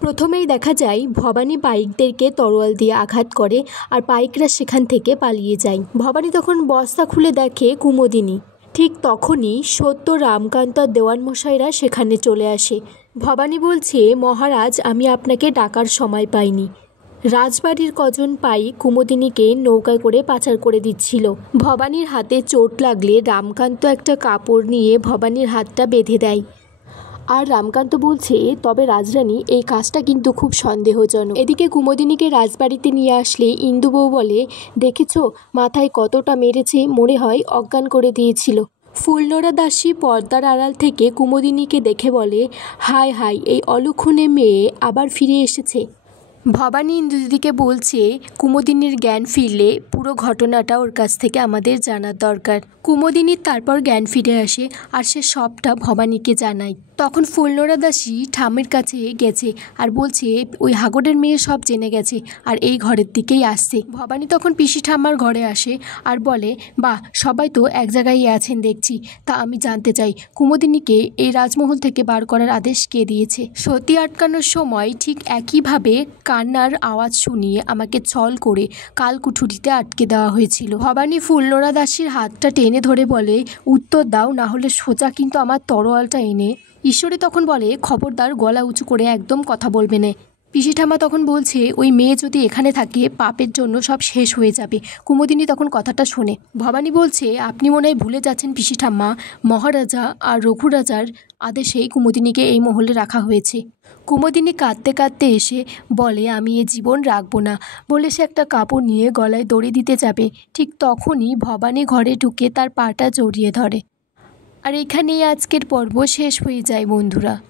প্রথমেই দেখা যায় ভবানী পাইকদেরকে তরোয়াল দিয়ে আঘাত করে আর পাইকরা সেখান থেকে পালিয়ে যায়। ভবানী তখন বস্তা খুলে দেখে কুমুদিনী। ঠিক তখনই সত্য, রামকান্ত আর দেওয়ানমশাইরা সেখানে চলে আসে। ভবানী বলছে, মহারাজ, আমি আপনাকে ডাকার সময় পাইনি। রাজবাড়ির কজন পাইক কুমুদিনীকে নৌকায় করে পাচার করে দিচ্ছিল। ভবানীর হাতে চোট লাগলে রামকান্ত একটা কাপড় নিয়ে ভবানীর হাতটা বেঁধে দেয়। আর রামকান্ত বলছে, তবে রাজরানী, এই কাজটা কিন্তু খুব সন্দেহজনক। এদিকে কুমুদিনীকে রাজবাড়িতে নিয়ে আসলে ইন্দুবউ বলে, দেখেছ মাথায় কতটা মেরেছে, মনে হয় অজ্ঞান করে দিয়েছিল। ফুলনোড়া দাসী পর্দার আড়াল থেকে কুমুদিনীকে দেখে বলে, হায় হায়, এই অলক্ষণে মেয়ে আবার ফিরে এসেছে। ভবানী ইন্দুদিদিকে বলছে, কুমুদিনীর জ্ঞান ফিরলে পুরো ঘটনাটা ওর কাছ থেকে আমাদের জানার দরকার। কুমুদিনীর তারপর জ্ঞান ফিরে আসে আর সে সবটা ভবানীকে জানায়। তখন ফুলনোড়া দাসী ঠাম্মির কাছে গেছে আর বলছে, ওই হাগরের মেয়ে সব জেনে গেছে আর এই ঘরের দিকেই আসছে। ভবানী তখন পিসি ঠাম্মার ঘরে আসে আর বলে, বাহ, সবাই তো এক জায়গায় আছেন দেখছি, তা আমি জানতে চাই কুমুদিনীকে এই রাজমহল থেকে বার করার আদেশ কে দিয়েছে? সতী আটকানোর সময় ঠিক একইভাবে কান্নার আওয়াজ শুনিয়ে আমাকে ছল করে কালকুঠুরিতে আটকে দেওয়া হয়েছিল। ভবানী ফুলনোড়া দাসীর হাতটা টেনে ধরে বলে, উত্তর দাও, না হলে সোজা কিন্তু আমার তরোয়ালটা এনে। ঈশ্বরী তখন বলে, খবরদার, গলা উঁচু করে একদম কথা বলবে না। পিসি ঠাম্মা তখন বলছে, ওই মেয়ে যদি এখানে থাকে পাপের জন্য সব শেষ হয়ে যাবে। কুমুদিনী তখন কথাটা শোনে। ভবানী বলছে, আপনি মনে হয় ভুলে যাচ্ছেন পিসি ঠাম্মা, মহারাজা আর রঘুরাজার আদেশেই কুমুদিনীকে এই মহলে রাখা হয়েছে। কুমুদিনী কাঁদতে কাঁদতে এসে বলে, আমি এ জীবন রাখবো না বলে সে একটা কাপড় নিয়ে গলায় দড়ি দিতে যাবে। ঠিক তখনই ভবানী ঘরে ঢুকে তার পাটা জড়িয়ে ধরে। আর এখানেই আজকের পর্ব শেষ হয়ে যায় বন্ধুরা।